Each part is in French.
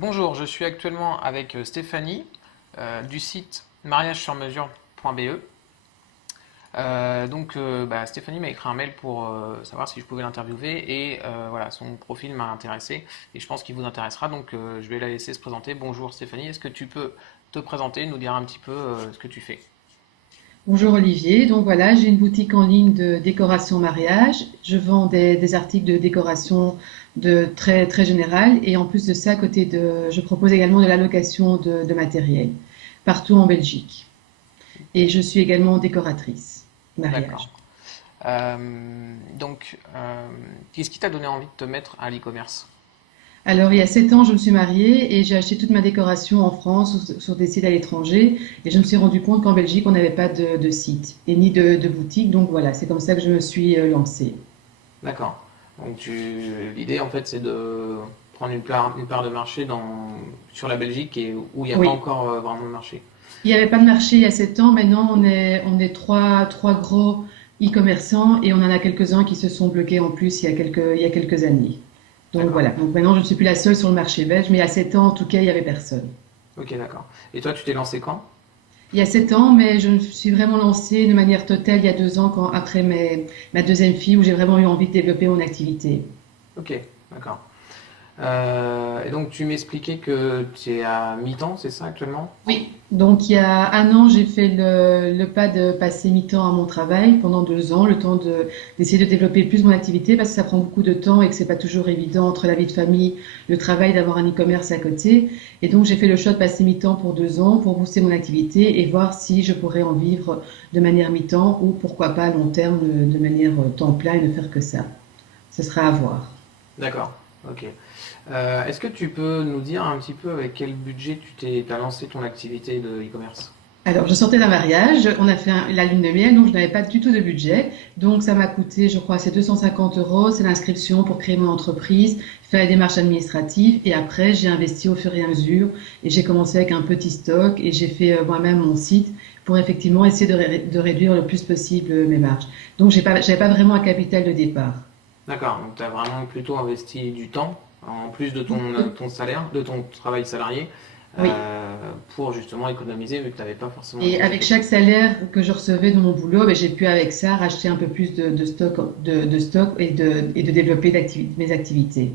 Bonjour, je suis actuellement avec Stéphanie du site mariagesurmesure.be. Stéphanie m'a écrit un mail pour savoir si je pouvais l'interviewer et voilà, son profil m'a intéressé et je pense qu'il vous intéressera donc je vais la laisser se présenter. Bonjour Stéphanie, est-ce que tu peux te présenter, nous dire un petit peu ce que tu fais? Bonjour Olivier, donc voilà, j'ai une boutique en ligne de décoration mariage. Je vends des articles de décoration de très très général et en plus de ça, je propose également de la location de matériel partout en Belgique. Et je suis également décoratrice mariage. D'accord. Qu'est-ce qui t'a donné envie de te mettre à l'e-commerce? Alors il y a 7 ans, je me suis mariée et j'ai acheté toute ma décoration en France ou sur des sites à l'étranger et je me suis rendu compte qu'en Belgique, on n'avait pas de site et ni de boutique. Donc voilà, c'est comme ça que je me suis lancée. D'accord. L'idée en fait c'est de prendre une part de marché sur la Belgique et où il n'y a pas Oui. encore vraiment de marché. Il n'y avait pas de marché il y a 7 ans. Maintenant, on est trois gros e-commerçants et on en a quelques-uns qui se sont bloqués en plus il y a quelques années. Donc D'accord. voilà. Donc maintenant, je ne suis plus la seule sur le marché belge, mais il y a 7 ans, en tout cas, il n'y avait personne. Ok, d'accord. Et toi, tu t'es lancé quand? Il y a 7 ans, mais je me suis vraiment lancée de manière totale il y a 2 ans, après ma deuxième fille, où j'ai vraiment eu envie de développer mon activité. Ok, d'accord. Et donc, tu m'expliquais que tu es à mi-temps, c'est ça actuellement? Oui, donc il y a un an, j'ai fait le pas de passer mi-temps à mon travail pendant 2 ans, le temps d'essayer de développer plus mon activité parce que ça prend beaucoup de temps et que c'est pas toujours évident entre la vie de famille, le travail, d'avoir un e-commerce à côté. Et donc j'ai fait le choix de passer mi-temps pour 2 ans pour booster mon activité et voir si je pourrais en vivre de manière mi-temps ou pourquoi pas à long terme de manière temps plein et ne faire que ça. Ce sera à voir. D'accord, ok. Est-ce que tu peux nous dire un petit peu avec quel budget t'as lancé ton activité de e-commerce? Alors, je sortais d'un mariage, on a fait la lune de miel, donc je n'avais pas du tout de budget. Donc, ça m'a coûté, je crois, c'est 250 euros. C'est l'inscription pour créer mon entreprise, faire les démarches administratives. Et après, j'ai investi au fur et à mesure. Et j'ai commencé avec un petit stock et j'ai fait moi-même mon site pour effectivement essayer de réduire le plus possible mes marges. Donc, j'avais pas vraiment un capital de départ. D'accord, donc tu as vraiment plutôt investi du temps, en plus de ton salaire, de ton travail salarié, Oui. pour justement économiser vu que tu n'avais pas forcément de Et avec capital. chaque salaire que je recevais de mon boulot, ben, j'ai pu avec ça racheter un peu plus de stock et de développer mes activités.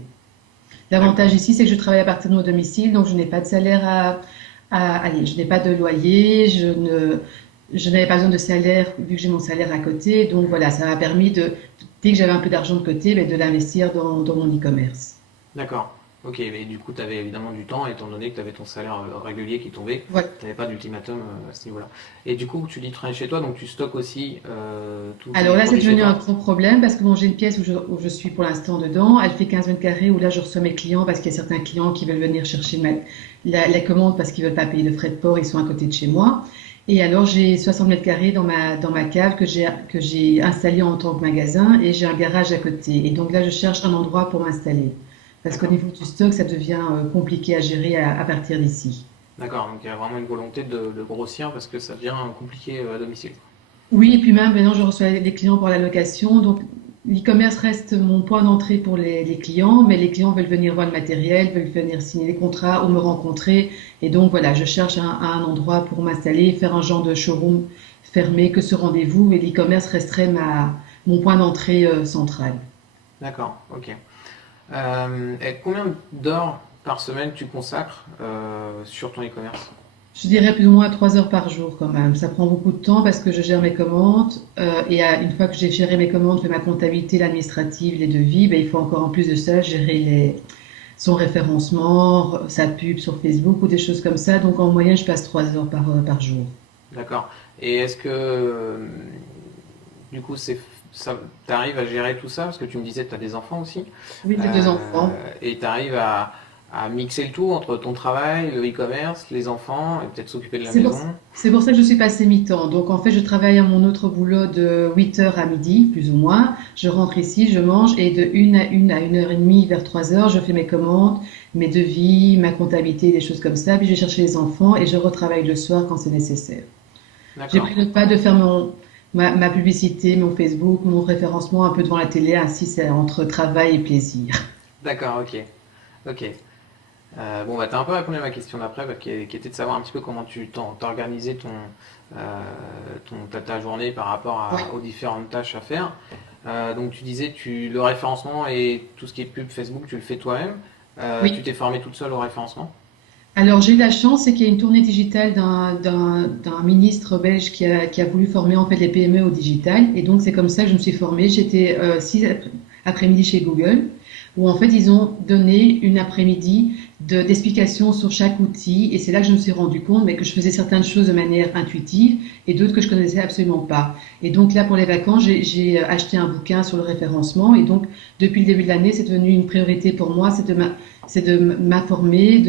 D'accord. L'avantage ici, c'est que je travaille à partir de mon domicile, donc je n'ai pas de salaire allez, je n'ai pas de loyer, je n'avais pas besoin de salaire vu que j'ai mon salaire à côté. Donc voilà, ça m'a permis dès que j'avais un peu d'argent de côté, ben, de l'investir dans mon e-commerce. D'accord. Ok, mais du coup, tu avais évidemment du temps, étant donné que tu avais ton salaire régulier qui tombait, Voilà. tu n'avais pas d'ultimatum à ce niveau-là. Et du coup, tu dis travailler chez toi, donc tu stockes aussi tous tes Alors là, c'est produits chez devenu un toi. gros problème parce que bon, j'ai une pièce où je suis pour l'instant dedans. Elle fait 15 mètres carrés où là, je reçois mes clients parce qu'il y a certains clients qui veulent venir chercher la commande parce qu'ils veulent pas payer de frais de port. Ils sont à côté de chez moi. Et alors, j'ai 60 mètres carrés dans ma cave que j'ai installée en tant que magasin et j'ai un garage à côté. Et donc là, je cherche un endroit pour m'installer parce qu'au D'accord. niveau du stock, ça devient compliqué à gérer à partir d'ici. D'accord, donc il y a vraiment une volonté de grossir parce que ça devient compliqué à domicile. Oui, et puis même maintenant, je reçois des clients pour la location. Donc, l'e-commerce reste mon point d'entrée pour les clients, mais les clients veulent venir voir le matériel, veulent venir signer les contrats ou me rencontrer. Et donc, voilà, je cherche un endroit pour m'installer, faire un genre de showroom fermé que ce rendez-vous. Et l'e-commerce resterait mon point d'entrée central. D'accord, ok. Et combien d'heures par semaine tu consacres sur ton e-commerce? Je dirais plus ou moins 3 heures par jour quand même. Ça prend beaucoup de temps parce que je gère mes commandes une fois que j'ai géré mes commandes, fait ma comptabilité, l'administrative, les devis, ben, il faut encore en plus de ça gérer son référencement, sa pub sur Facebook ou des choses comme ça. Donc en moyenne, je passe 3 heures par jour. D'accord. Et est-ce que du coup tu arrives à gérer tout ça? Parce que tu me disais que tu as des enfants aussi. Oui, j'ai 2 enfants. Et tu arrives à mixer le tout entre ton travail, le e-commerce, les enfants et peut-être s'occuper de la C'est pour, maison. c'est pour ça que je suis passée mi-temps. Donc en fait, je travaille à mon autre boulot de 8 heures à midi, plus ou moins. Je rentre ici, je mange et de 1 à 1 heure et demie vers 3 heures, je fais mes commandes, mes devis, ma comptabilité, des choses comme ça. Puis je vais chercher les enfants et je retravaille le soir quand c'est nécessaire. J'ai D'accord. pris le pas de faire ma publicité, mon Facebook, mon référencement un peu devant la télé, ainsi c'est entre travail et plaisir. D'accord, ok. Ok. Bon, bah, tu as un peu répondu à ma question d'après, bah, qui était de savoir un petit peu comment tu t'organisais ta journée par rapport Oui. aux différentes tâches à faire. Donc tu disais le référencement et tout ce qui est pub Facebook, tu le fais toi-même. Tu Oui. t'es formé toute seule au référencement? Alors j'ai eu la chance, c'est qu'il y a une tournée digitale d'un ministre belge qui a voulu former en fait les PME au digital. Et donc c'est comme ça que je me suis formée. J'étais 6 après-midi chez Google, où en fait ils ont donné une après-midi d'explications sur chaque outil. Et c'est là que je me suis rendu compte mais que je faisais certaines choses de manière intuitive et d'autres que je connaissais absolument pas. Et donc là pour les vacances, j'ai acheté un bouquin sur le référencement. Et donc depuis le début de l'année, c'est devenu une priorité pour moi, c'est de m'informer,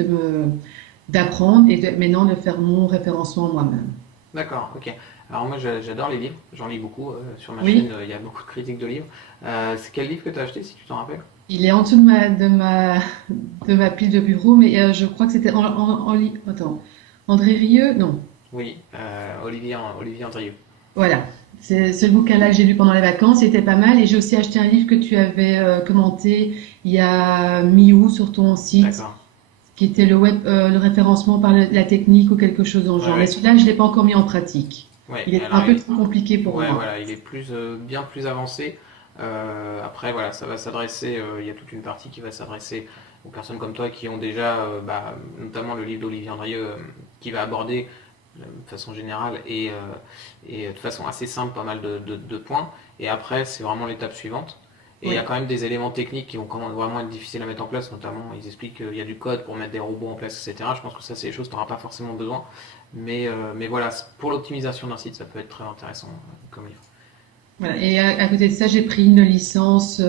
d'apprendre et maintenant de faire mon référencement moi-même. D'accord, ok. Alors moi j'adore les livres, j'en lis beaucoup. Sur ma chaîne, Oui, il y a beaucoup de critiques de livres. C'est quel livre que tu as acheté, si tu t'en rappelles? il est en dessous de ma pile de bureau, mais je crois que c'était attends, André Rieu? Non. Oui, Olivier Andrieux. Voilà. C'est ce bouquin-là que j'ai lu pendant les vacances, c'était pas mal. Et j'ai aussi acheté un livre que tu avais commenté il y a mi-août sur ton site, D'accord. qui était le référencement par la technique ou quelque chose dans le Ouais, genre. Mais ouais. celui-là, je ne l'ai pas encore mis en pratique. Ouais, Il est alors un peu trop compliqué pour ouais, moi. voilà, il est bien plus avancé. Après, voilà, ça va s'adresser. Il y a toute une partie qui va s'adresser aux personnes comme toi qui ont déjà, notamment le livre d'Olivier Andrieux, qui va aborder de façon générale et de façon assez simple pas mal de points. Et après, c'est vraiment l'étape suivante. Et il y a Oui. quand même des éléments techniques qui vont quand même vraiment être difficiles à mettre en place, notamment ils expliquent qu'il y a du code pour mettre des robots en place, etc. Je pense que ça, c'est des choses que tu n'auras pas forcément besoin. Mais voilà, pour l'optimisation d'un site, ça peut être très intéressant comme livre. Voilà. Et à côté de ça, j'ai pris une licence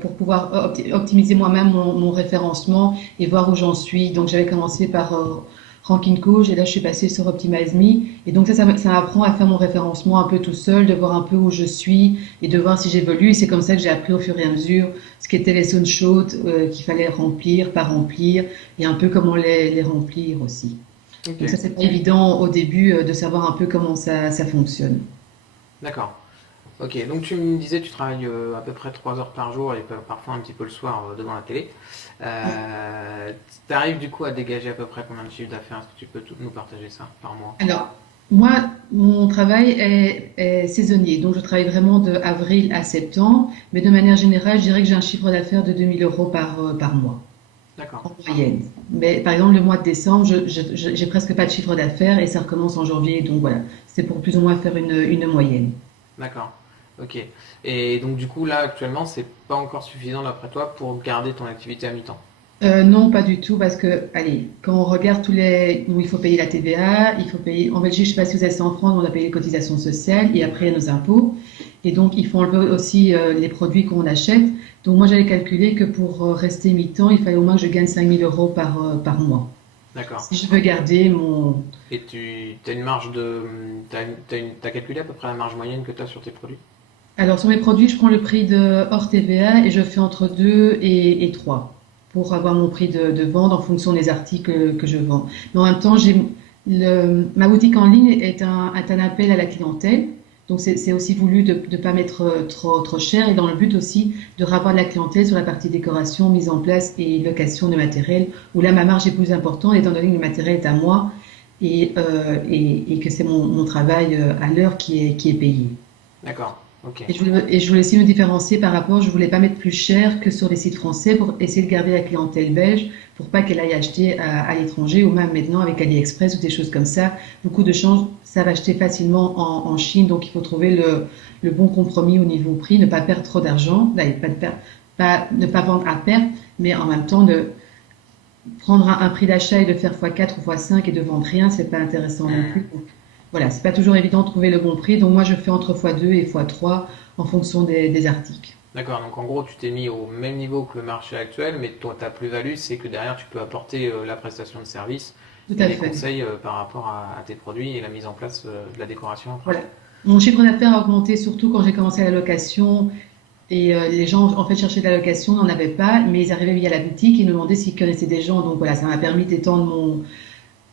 pour pouvoir optimiser moi-même mon référencement et voir où j'en suis. Donc, j'avais commencé par Ranking Coach et là, je suis passée sur Optimize Me. Et donc, ça m'apprend à faire mon référencement un peu tout seul, de voir un peu où je suis et de voir si j'évolue. Et c'est comme ça que j'ai appris au fur et à mesure ce qu'étaient les zones chaudes qu'il fallait remplir, pas remplir et un peu comment les remplir aussi. Ok, Donc, ça, c'est pas évident au début de savoir un peu comment ça fonctionne. d'accord. Ok, donc tu me disais tu travailles à peu près 3 heures par jour et parfois un petit peu le soir devant la télé. Tu arrives du coup à dégager à peu près combien de chiffre d'affaires? Est-ce que tu peux nous partager ça par mois? Alors, moi, mon travail est saisonnier, donc je travaille vraiment de avril à septembre, mais de manière générale, je dirais que j'ai un chiffre d'affaires de 2 000 € par mois, D'accord. en moyenne. Mais par exemple, le mois de décembre, j'ai presque pas de chiffre d'affaires et ça recommence en janvier, donc voilà, c'est pour plus ou moins faire une moyenne. D'accord. Ok. Et donc du coup là actuellement c'est pas encore suffisant d'après toi pour garder ton activité à mi-temps. Non, pas du tout, parce que, allez, quand on regarde où il faut payer la TVA, il faut payer, en Belgique, je sais pas si vous êtes ça en France, on a payé les cotisations sociales et après il y a nos impôts. Et donc, il faut enlever aussi les produits qu'on achète. Donc, moi, j'avais calculé que pour rester mi-temps, il fallait au moins que je gagne 5 000 € par mois. D'accord. Si je veux garder mon... Et tu as une marge de. T'as calculé à peu près la marge moyenne que tu as sur tes produits? Alors, sur mes produits, je prends le prix de hors TVA et je fais entre 2 et 3 pour avoir mon prix de vente en fonction des articles que je vends. Mais en même temps, ma boutique en ligne est un appel à la clientèle. Donc, c'est aussi voulu de ne pas mettre trop cher et dans le but aussi de ravoir de la clientèle sur la partie décoration, mise en place et location de matériel, où là, ma marge est plus importante étant donné que le matériel est à moi et que c'est mon travail à l'heure qui est payé. D'accord. Ok. Et je voulais aussi me différencier par rapport, je voulais pas mettre plus cher que sur les sites français pour essayer de garder la clientèle belge, pour pas qu'elle aille acheter à l'étranger ou même maintenant avec AliExpress ou des choses comme ça. Beaucoup de gens savent acheter facilement en Chine, donc il faut trouver le bon compromis au niveau prix, ne pas perdre trop d'argent, ne pas vendre à perte, mais en même temps de prendre un prix d'achat et de faire x4 ou x5 et de vendre rien, c'est pas intéressant non Hmm. plus. Donc, voilà, c'est pas toujours évident de trouver le bon prix. Donc moi, je fais entre x2 et x3 en fonction des articles. D'accord, donc en gros tu t'es mis au même niveau que le marché actuel, mais toi ta plus-value c'est que derrière tu peux apporter la prestation de service Tout et à les fait. conseils par rapport à tes produits et la mise en place de la décoration après. Voilà. Mon chiffre d'affaires a augmenté surtout quand j'ai commencé à la location et les gens en fait cherchaient de la location, n'en avaient pas, mais ils arrivaient via la boutique et nous demandaient s'ils connaissaient des gens. Donc voilà, ça m'a permis d'étendre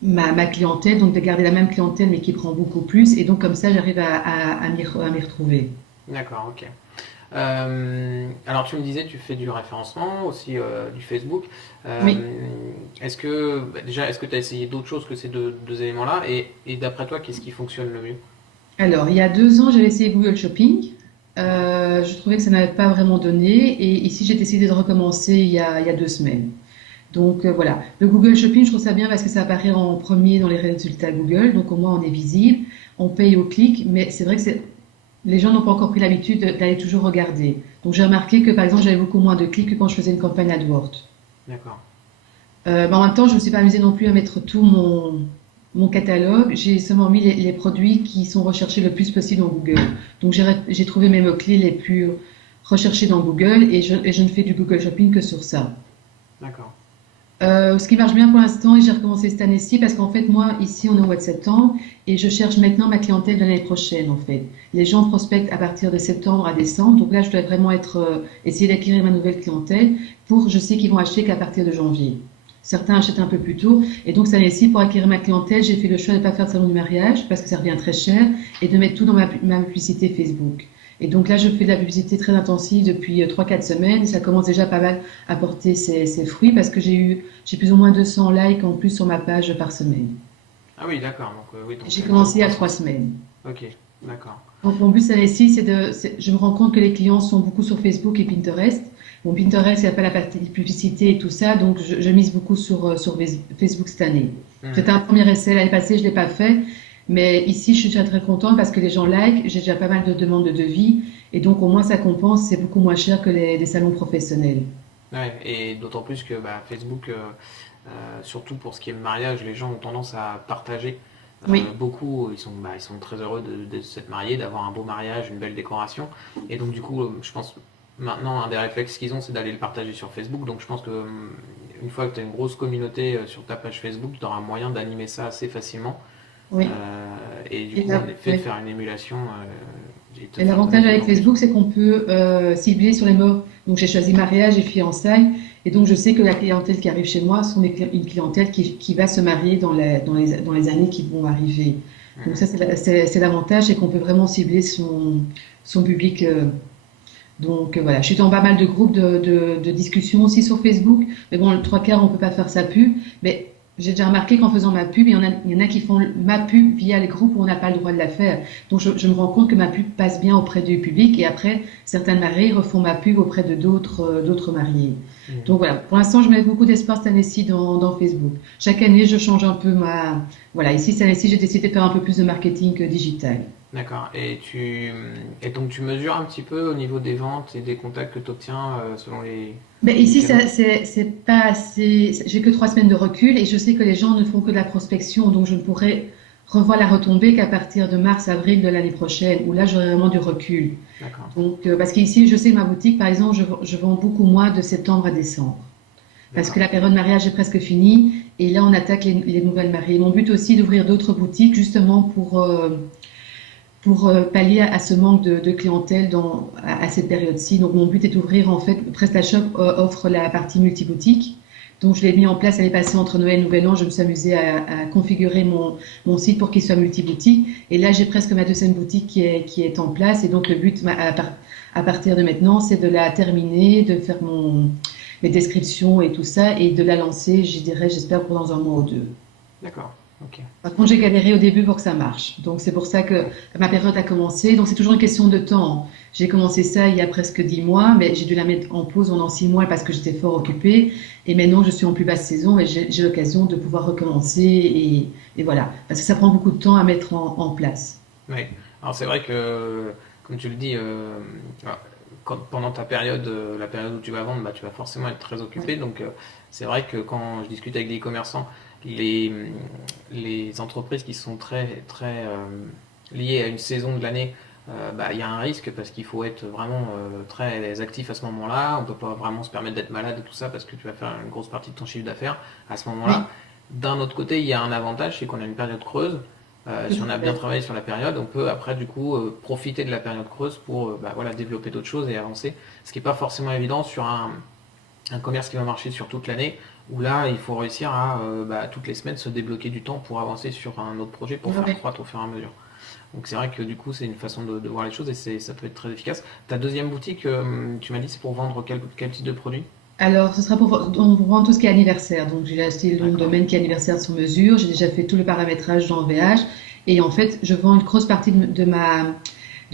ma clientèle, donc de garder la même clientèle mais qui prend beaucoup plus. Et donc comme ça, j'arrive à m'y retrouver. D'accord, ok. Alors tu me disais, tu fais du référencement, aussi du Facebook. Oui. Est-ce que déjà, est-ce que tu as essayé d'autres choses que ces deux éléments-là? Et d'après toi, qu'est-ce qui fonctionne le mieux? Alors, il y a 2 ans, j'avais essayé Google Shopping. Ouais. Je trouvais que ça n'avait pas vraiment donné. Et ici, j'ai décidé de recommencer il y a 2 semaines. Donc voilà, le Google Shopping, je trouve ça bien parce que ça apparaît en premier dans les résultats Google. Donc au moins, on est visible, on paye au clic. Mais c'est vrai que les gens n'ont pas encore pris l'habitude d'aller toujours regarder. Donc j'ai remarqué que par exemple, j'avais beaucoup moins de clics que quand je faisais une campagne AdWords. D'accord. Mais en même temps, je ne me suis pas amusée non plus à mettre tout mon catalogue. J'ai seulement mis les produits qui sont recherchés le plus possible dans Google. Donc j'ai trouvé mes mots-clés les plus recherchés dans Google et je ne fais du Google Shopping que sur ça. D'accord. Ce qui marche bien pour l'instant, et j'ai recommencé cette année-ci, parce qu'en fait, moi, ici, on est au mois de septembre, et je cherche maintenant ma clientèle de l'année prochaine, en fait. Les gens prospectent à partir de septembre à décembre, donc là, je dois vraiment essayer d'acquérir ma nouvelle clientèle je sais qu'ils vont acheter qu'à partir de janvier. Certains achètent un peu plus tôt, et donc cette année-ci, pour acquérir ma clientèle, j'ai fait le choix de ne pas faire de salon du mariage, parce que ça revient très cher, et de mettre tout dans ma publicité Facebook. Et donc là, je fais de la publicité très intensive depuis 3 4 semaines, et ça commence déjà pas mal à porter ses fruits, parce que j'ai plus ou moins 200 likes en plus sur ma page par semaine. Ah oui, d'accord. Donc oui, donc J'ai tu as une bonne commencé il y a trois croissance. semaines. Ok, d'accord. Donc mon but cette année-ci, je me rends compte que les clients sont beaucoup sur Facebook et Pinterest. Bon, Pinterest, il n'y a pas la partie publicité et tout ça, donc je mise beaucoup sur Facebook cette année. C'était Mhm. un premier essai l'année passée, je ne l'ai pas fait, mais ici, je suis déjà très contente parce que les gens like, j'ai déjà pas mal de demandes de devis, et donc au moins ça compense, c'est beaucoup moins cher que les salons professionnels. Ouais, et d'autant plus que bah, Facebook, surtout pour ce qui est le mariage, les gens ont tendance à partager. Oui, Beaucoup, ils sont très heureux de s'être mariés, d'avoir un beau mariage, une belle décoration. Et donc, du coup, je pense maintenant, un des réflexes qu'ils ont, c'est d'aller le partager sur Facebook. Donc, je pense que une fois que tu as une grosse communauté sur ta page Facebook, tu auras moyen d'animer ça assez facilement. oui. Et du Et coup, là, en effet, de ouais. faire une émulation et te Et faire l'avantage connaître avec d'autant plus. Facebook, c'est qu'on peut cibler sur les mots. Donc j'ai choisi mariage et fiançailles. Et donc je sais que la clientèle qui arrive chez moi sont une clientèle qui va se marier dans les années qui vont arriver. Donc ça, Mhm. c'est l'avantage, c'est qu'on peut vraiment cibler son public. Donc voilà, je suis dans pas mal de groupes de discussion aussi sur Facebook. Mais bon, le 3 quarts, on peut pas faire sa pub. Mais j'ai déjà remarqué qu'en faisant ma pub, il y en a qui font ma pub via les groupes où on n'a pas le droit de la faire. Donc je me rends compte que ma pub passe bien auprès du public et après, certaines mariées refont ma pub auprès de d'autres mariés. Mhm. Donc voilà, pour l'instant, je mets beaucoup d'espoir cette année-ci dans Facebook. Chaque année, je change un peu ma... Voilà, ici, cette année-ci, j'ai décidé de faire un peu plus de marketing digital. D'accord. Et donc tu mesures un petit peu au niveau des ventes et des contacts que tu obtiens selon Mais les ici, canaux? c'est pas assez. J'ai que 3 semaines de recul et je sais que les gens ne font que de la prospection, donc je ne pourrai revoir la retombée qu'à partir de mars-avril de l'année prochaine, où là j'aurai vraiment du recul. D'accord. Donc, parce qu'ici, je sais que ma boutique, par exemple, je vends beaucoup moins de septembre à décembre, parce que D'accord. la période de mariage est presque finie et là on attaque les nouvelles mariées. Mon but aussi d'ouvrir d'autres boutiques justement pour pallier à ce manque de clientèle à cette période-ci. Donc mon but est d'ouvrir en fait, PrestaShop offre la partie multiboutique. Donc je l'ai mis en place l'année passée entre Noël et Nouvel An. Je me suis amusée à configurer mon site pour qu'il soit multiboutique. Et là j'ai presque ma deuxième boutique qui est en place. Et donc le but à partir de maintenant, c'est de la terminer, de faire mes descriptions et tout ça, et de la lancer, je dirais, j'espère pour dans un mois ou deux. D'accord. Ok. Par contre, j'ai galéré au début pour que ça marche. Donc, c'est pour ça que Ouais. ma période a commencé. Donc, c'est toujours une question de temps. J'ai commencé ça il y a presque 10 mois, mais j'ai dû la mettre en pause pendant 6 mois parce que j'étais fort occupée. Et maintenant, je suis en plus basse saison et j'ai l'occasion de pouvoir recommencer. Et voilà. Parce que ça prend beaucoup de temps à mettre en place. Ouais. Alors c'est vrai que, comme tu le dis, pendant ta période, la période où tu vas vendre, bah, tu vas forcément être très Ouais. occupé. Donc c'est vrai que quand je discute avec des commerçants, les, les entreprises qui sont très, très liées à une saison de l'année, bah, il y a un risque parce qu'il faut être vraiment très actif à ce moment-là. On ne peut pas vraiment se permettre d'être malade et tout ça parce que tu vas faire une grosse partie de ton chiffre d'affaires à ce moment-là. Oui, D'un autre côté, il y a un avantage, c'est qu'on a une période creuse. tout Si on à a bien fait. travaillé sur la période, on peut après du coup profiter de la période creuse pour bah, voilà, développer d'autres choses et avancer. Ce qui n'est pas forcément évident sur un commerce qui va marcher sur toute l'année, où là il faut réussir à bah, toutes les semaines se débloquer du temps pour avancer sur un autre projet pour faire Ouais. croître au fur et à mesure. Donc c'est vrai que du coup, c'est une façon de voir les choses et ça peut être très efficace. Ta deuxième boutique, tu m'as dit, c'est pour vendre quel type de produit? Alors, ce sera pour vendre tout ce qui est anniversaire. Donc, j'ai acheté le nom de D'accord. domaine qui est anniversaire sur mesure. J'ai déjà fait tout le paramétrage dans VH. Et en fait, je vends une grosse partie de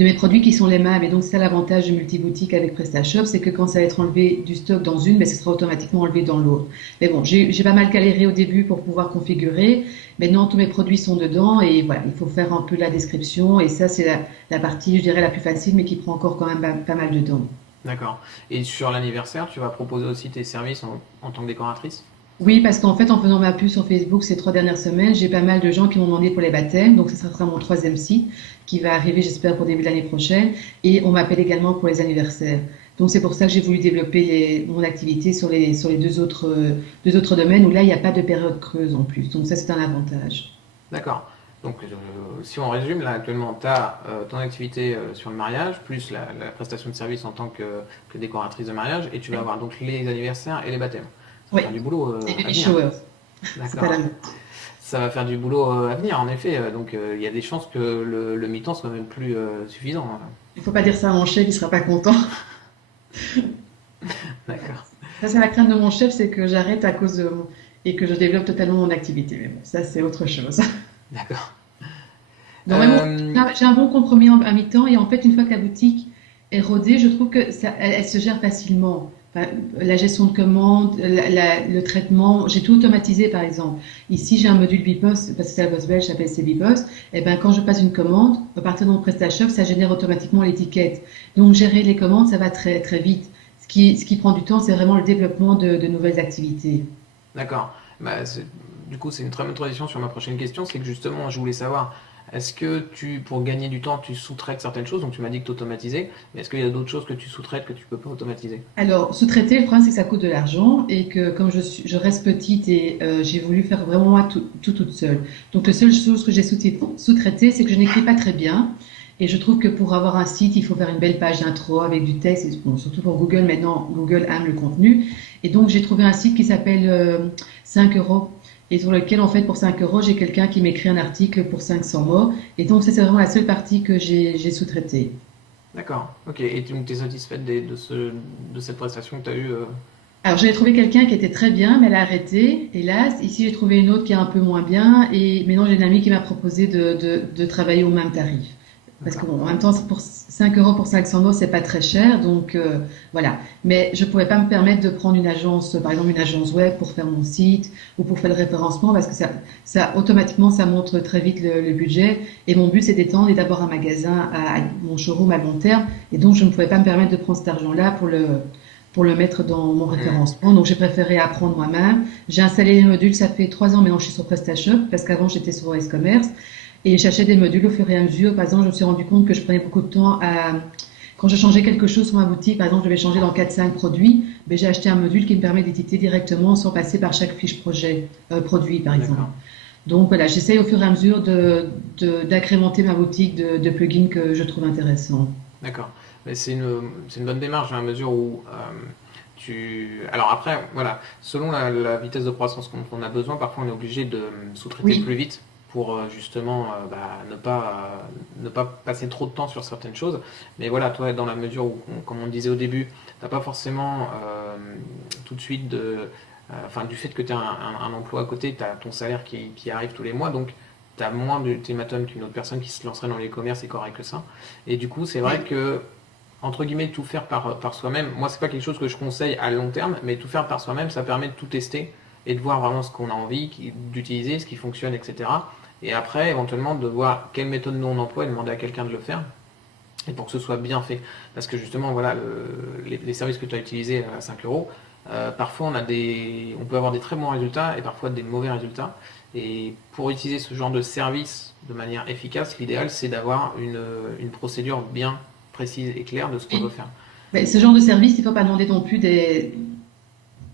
mes produits qui sont les mêmes. Et donc, c'est ça l'avantage de multiboutique avec PrestaShop, c'est que quand ça va être enlevé du stock dans une, ben, ce sera automatiquement enlevé dans l'autre. Mais bon, j'ai pas mal galéré au début pour pouvoir configurer. Maintenant, tous mes produits sont dedans et voilà, il faut faire un peu la description. Et ça, c'est la partie, je dirais, la plus facile, mais qui prend encore quand même pas mal de temps. D'accord. Et sur l'anniversaire, tu vas proposer aussi tes services en tant que décoratrice? Oui, parce qu'en fait, en faisant ma pub sur Facebook ces 3 dernières semaines, j'ai pas mal de gens qui m'ont demandé pour les baptêmes. Donc, ce sera mon troisième site qui va arriver, j'espère, pour début de l'année prochaine. Et on m'appelle également pour les anniversaires. Donc, c'est pour ça que j'ai voulu développer mon activité sur les deux autres domaines où là, il n'y a pas de période creuse en plus. Donc, ça, c'est un avantage. D'accord. Donc, si on résume, là actuellement, tu as ton activité sur le mariage, plus la prestation de service en tant que décoratrice de mariage, et tu vas Oui, avoir donc les anniversaires et les baptêmes. Ça va oui. faire du boulot Les à baby venir. showers, c'est à D'accord. la mode. Ça va faire du boulot à venir, en effet. Donc, il y a des chances que le mi-temps soit même plus suffisant. Il faut pas dire ça à mon chef, il sera pas content. D'accord. Ça, c'est la crainte de mon chef, c'est que j'arrête à cause et que je développe totalement mon activité. Mais bon, ça, c'est autre chose. D'accord. Donc vraiment, Euh, j'ai un bon compromis à mi-temps et en fait, une fois que la boutique est rodée, je trouve que elle se gère facilement. Enfin, la gestion de commandes, le traitement, j'ai tout automatisé par exemple. Ici, j'ai un module Bipost, parce que c'est la boîte belge, ça s'appelle Bipost. Et ben, quand je passe une commande, à partir de mon PrestaShop, ça génère automatiquement l'étiquette. Donc, gérer les commandes, ça va très, très vite. Ce qui prend du temps, c'est vraiment le développement de nouvelles activités. d'accord. Bah, du coup, c'est une très bonne transition sur ma prochaine question. C'est que justement, je voulais savoir, est-ce que pour gagner du temps, tu sous-traites certaines choses? Donc, tu m'as dit que tu automatisais, mais est-ce qu'il y a d'autres choses que tu sous-traites que tu peux pas automatiser? Alors, sous-traiter, le problème, c'est que ça coûte de l'argent et que comme je reste petite et j'ai voulu faire vraiment moi toute seule. Donc, la seule chose que j'ai sous-traité, c'est que je n'écris pas très bien. Et je trouve que pour avoir un site, il faut faire une belle page d'intro avec du texte. Et bon, surtout pour Google, maintenant, Google aime le contenu. Et donc, j'ai trouvé un site qui s'appelle 5 euros. Et sur lequel, en fait, pour 5 euros, j'ai quelqu'un qui m'écrit un article pour 500 mots. Et donc, ça, c'est vraiment la seule partie que j'ai sous-traitée. D'accord. Ok. Et donc, tu es satisfaite de cette prestation que tu as eue Alors, j'avais trouvé quelqu'un qui était très bien, mais elle a arrêté, hélas. Ici, j'ai trouvé une autre qui est un peu moins bien. Et maintenant, j'ai une amie qui m'a proposé de travailler au même tarif. Parce que D'accord. bon, en même temps, pour 5 euros pour 500 mots, c'est pas très cher. Donc, voilà. Mais je pouvais pas me permettre de prendre une agence, par exemple, une agence web pour faire mon site ou pour faire le référencement parce que automatiquement, ça montre très vite le budget. Et mon but, c'est d'étendre et d'avoir un magasin à mon showroom à long terme. Et donc, je ne pouvais pas me permettre de prendre cet argent-là pour le mettre dans mon Hmm. référencement. Donc, j'ai préféré apprendre moi-même. J'ai installé les modules, ça fait 3 ans maintenant que je suis sur PrestaShop, parce qu'avant, j'étais sur OS Commerce. Et j'achetais des modules au fur et à mesure. Par exemple, je me suis rendu compte que je prenais beaucoup de temps quand je changeais quelque chose sur ma boutique, par exemple, je vais changer dans 4 5 produits, ben, j'ai acheté un module qui me permet d'éditer directement sans passer par chaque fiche produit, par exemple. D'accord. Donc voilà, j'essaye au fur et à mesure d'agrémenter ma boutique de plugins que je trouve intéressants. D'accord. Mais c'est une bonne démarche dans la mesure où Alors après, voilà, selon la vitesse de croissance qu'on a besoin, parfois on est obligé de sous-traiter Oui, plus vite pour justement ne pas passer trop de temps sur certaines choses. Mais voilà, toi, dans la mesure où, comme on disait au début, t'as pas forcément tout de suite enfin, du fait que tu as un emploi à côté, tu as ton salaire qui arrive tous les mois, donc tu as moins d'ultimatum qu'une autre personne qui se lancerait dans les commerces et qui aurait que ça. Et du coup, c'est vrai oui. que entre guillemets, tout faire par soi-même, moi, c'est pas quelque chose que je conseille à long terme, mais tout faire par soi-même, ça permet de tout tester et de voir vraiment ce qu'on a envie d'utiliser, ce qui fonctionne, etc. Et après, éventuellement, de voir quelle méthode nous on emploie et demander à quelqu'un de le faire, et pour que ce soit bien fait. Parce que justement, voilà, les services que tu as utilisés à 5 euros, parfois on peut avoir des très bons résultats et parfois des mauvais résultats. Et pour utiliser ce genre de service de manière efficace, l'idéal c'est d'avoir une procédure bien précise et claire de ce qu'on veut Oui. faire. Mais ce genre de service, il ne faut pas demander non plus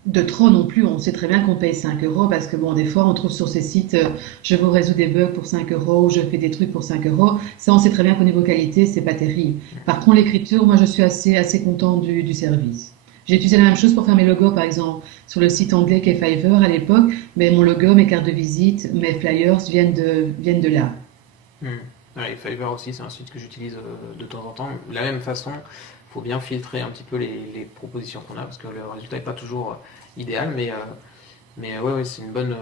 de trop non plus. On sait très bien qu'on paye 5 euros parce que bon, des fois, on trouve sur ces sites, je vous résous des bugs pour 5 euros, je fais des trucs pour 5 euros. Ça, on sait très bien qu'au niveau qualité, c'est pas terrible. Par contre, l'écriture, moi, je suis assez contente du service. J'ai utilisé la même chose pour faire mes logos, par exemple, sur le site anglais qu'est Fiverr à l'époque, mais mon logo, mes cartes de visite, mes flyers viennent de là. Hmm. Ouais, Fiverr aussi, c'est un site que j'utilise de temps en temps. De la même façon, il faut bien filtrer un petit peu les propositions qu'on a parce que le résultat n'est pas toujours idéal, mais ouais, ouais, c'est une bonne,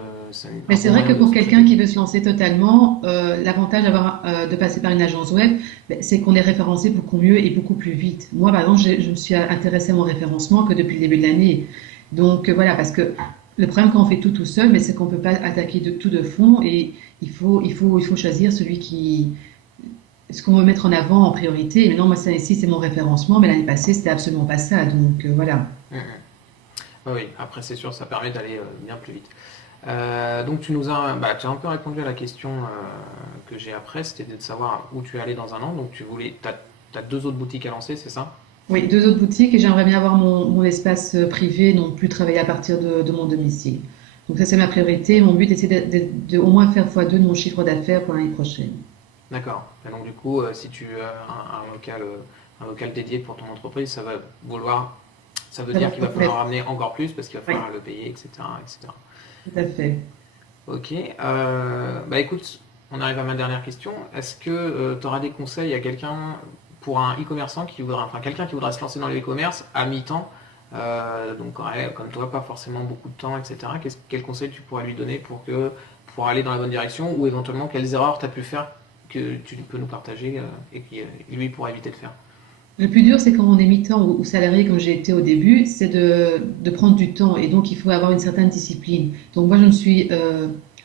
Mais un c'est bon vrai que moyen de pour se quelqu'un projeter. qui veut se lancer totalement, l'avantage de passer par une agence web, ben, c'est qu'on est référencé beaucoup mieux et beaucoup plus vite. Moi, par exemple, je me suis intéressée à mon référencement que depuis le début de l'année. Donc voilà, parce que le problème quand on fait tout seul, mais c'est qu'on ne peut pas attaquer tout de fond et il faut choisir ce qu'on veut mettre en avant en priorité. Et maintenant, moi, ça ici, c'est mon référencement, mais l'année passée, c'était absolument pas ça. Donc voilà. Mhm. Oui, oui, après c'est sûr, ça permet d'aller bien plus vite. Donc tu as un peu répondu à la question que j'ai après, c'était de savoir où tu allais dans un an. Donc t'as deux autres boutiques à lancer, c'est ça? Oui, deux autres boutiques et j'aimerais bien avoir mon espace privé, non plus travailler à partir de mon domicile. Donc ça, c'est ma priorité. Mon but, c'est de au moins faire fois 2 de mon chiffre d'affaires pour l'année prochaine. D'accord. Et donc du coup, si tu as un local dédié pour ton entreprise, ça veut Ça va dire qu'il va falloir peut-être. ramener encore plus parce qu'il va Oui, falloir le payer, etc., etc. tout à fait. Ok. Bah écoute, on arrive à ma dernière question. Est-ce que tu auras des conseils à quelqu'un pour un e-commerçant qui voudra, enfin quelqu'un qui voudra se lancer dans le e-commerce à mi-temps, donc ouais, comme toi, pas forcément beaucoup de temps, etc. Quel conseil tu pourrais lui donner pour aller dans la bonne direction ou éventuellement quelles erreurs tu as pu faire que tu peux nous partager et qui lui pourra éviter de faire? Le plus dur, c'est quand on est mi-temps ou salarié, comme j'ai été au début, c'est de prendre du temps. Et donc, il faut avoir une certaine discipline. Donc, moi, je me suis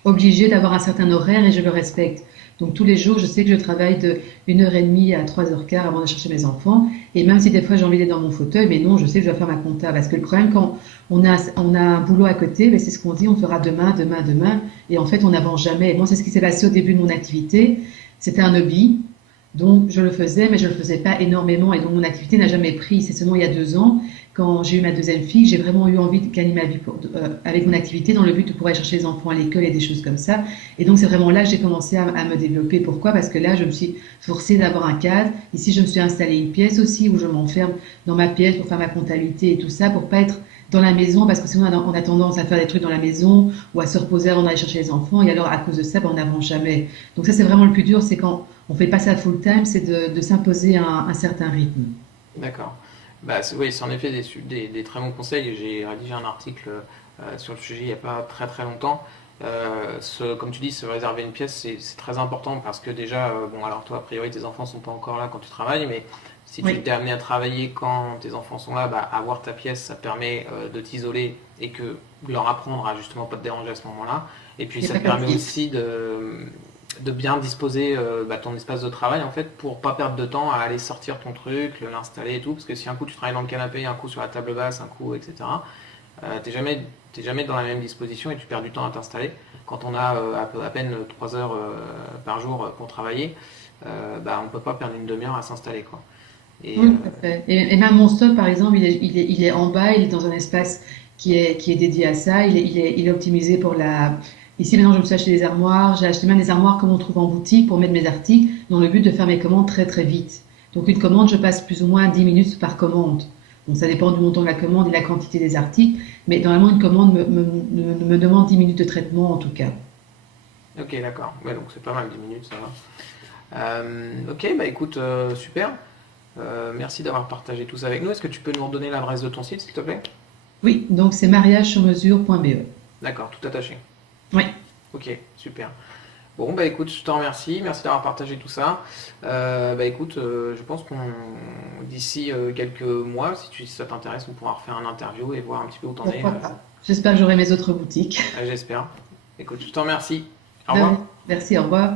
obligée d'avoir un certain horaire et je le respecte. Donc, tous les jours, je sais que je travaille de 1h30 à 3h15 avant de chercher mes enfants. Et même si des fois j'ai envie d'être dans mon fauteuil, mais non, je sais que je dois faire ma compta. Parce que le problème, quand on a un boulot à côté, ben, c'est ce qu'on dit, on fera demain, demain, demain. Et en fait, on n'avance jamais. Et moi, c'est ce qui s'est passé au début de mon activité. C'était un hobby. Donc, je le faisais, mais je ne le faisais pas énormément. Et donc, mon activité n'a jamais pris. C'est seulement il y a 2 ans, quand j'ai eu ma deuxième fille, j'ai vraiment eu envie de gagner ma vie avec mon activité dans le but de pouvoir aller chercher les enfants à l'école et des choses comme ça. Et donc, c'est vraiment là que j'ai commencé à me développer. Pourquoi? Parce que là, je me suis forcée d'avoir un cadre. Ici, je me suis installé une pièce aussi où je m'enferme dans ma pièce pour faire ma comptabilité et tout ça, pour pas être dans la maison, parce que sinon, on a tendance à faire des trucs dans la maison ou à se reposer avant d'aller chercher les enfants. Et alors, à cause de ça, ben, on n'avance jamais. Donc ça, c'est vraiment le plus dur, c'est quand on fait pas ça full time, c'est de s'imposer un certain rythme. D'accord. Bah, oui, c'est en effet des très bons conseils. J'ai rédigé un article sur le sujet il n'y a pas très très longtemps. Comme tu dis, se réserver une pièce, c'est très important parce que déjà, bon, alors toi, a priori, tes enfants sont pas encore là quand tu travailles, mais si tu Oui, t'es amené à travailler quand tes enfants sont là, bah, avoir ta pièce, ça permet de t'isoler et de leur apprendre à justement pas te déranger à ce moment-là. Et puis c'est ça pas te permet facile. aussi de bien disposer ton espace de travail en fait pour pas perdre de temps à aller sortir ton truc, l'installer et tout, parce que si un coup tu travailles dans le canapé, un coup sur la table basse, un coup etc. T'es jamais dans la même disposition et tu perds du temps à t'installer. Quand on a à peine 3 heures par jour pour travailler, bah, on peut pas perdre une demi-heure à s'installer quoi. Et Oui, tout à fait. Et même mon stock, par exemple, il est en bas, il est dans un espace qui est dédié à ça. Il est optimisé pour la. Ici, maintenant, je me suis acheté des armoires. J'ai acheté même des armoires comme on trouve en boutique pour mettre mes articles, dans le but de faire mes commandes très, très vite. Donc, une commande, je passe plus ou moins 10 minutes par commande. Donc, ça dépend du montant de la commande et de la quantité des articles. Mais normalement, une commande me demande 10 minutes de traitement, en tout cas. ok, d'accord, ouais, donc c'est pas mal 10 minutes, ça va. Ok, bah écoute, super. Merci d'avoir partagé tout ça avec nous. Est-ce que tu peux nous redonner l'adresse de ton site s'il te plaît? Oui, donc c'est mariagesurmesure.be. D'accord, tout attaché. Oui, Ok, super. Bon, bah écoute, je te remercie. Merci d'avoir partagé tout ça. Bah écoute, je pense qu'on d'ici quelques mois, si ça t'intéresse, on pourra refaire un interview et voir un petit peu où t'en es. pourquoi pas. J'espère que j'aurai mes autres boutiques. J'espère. Écoute, je te remercie. Au De rien. revoir. Merci, au revoir.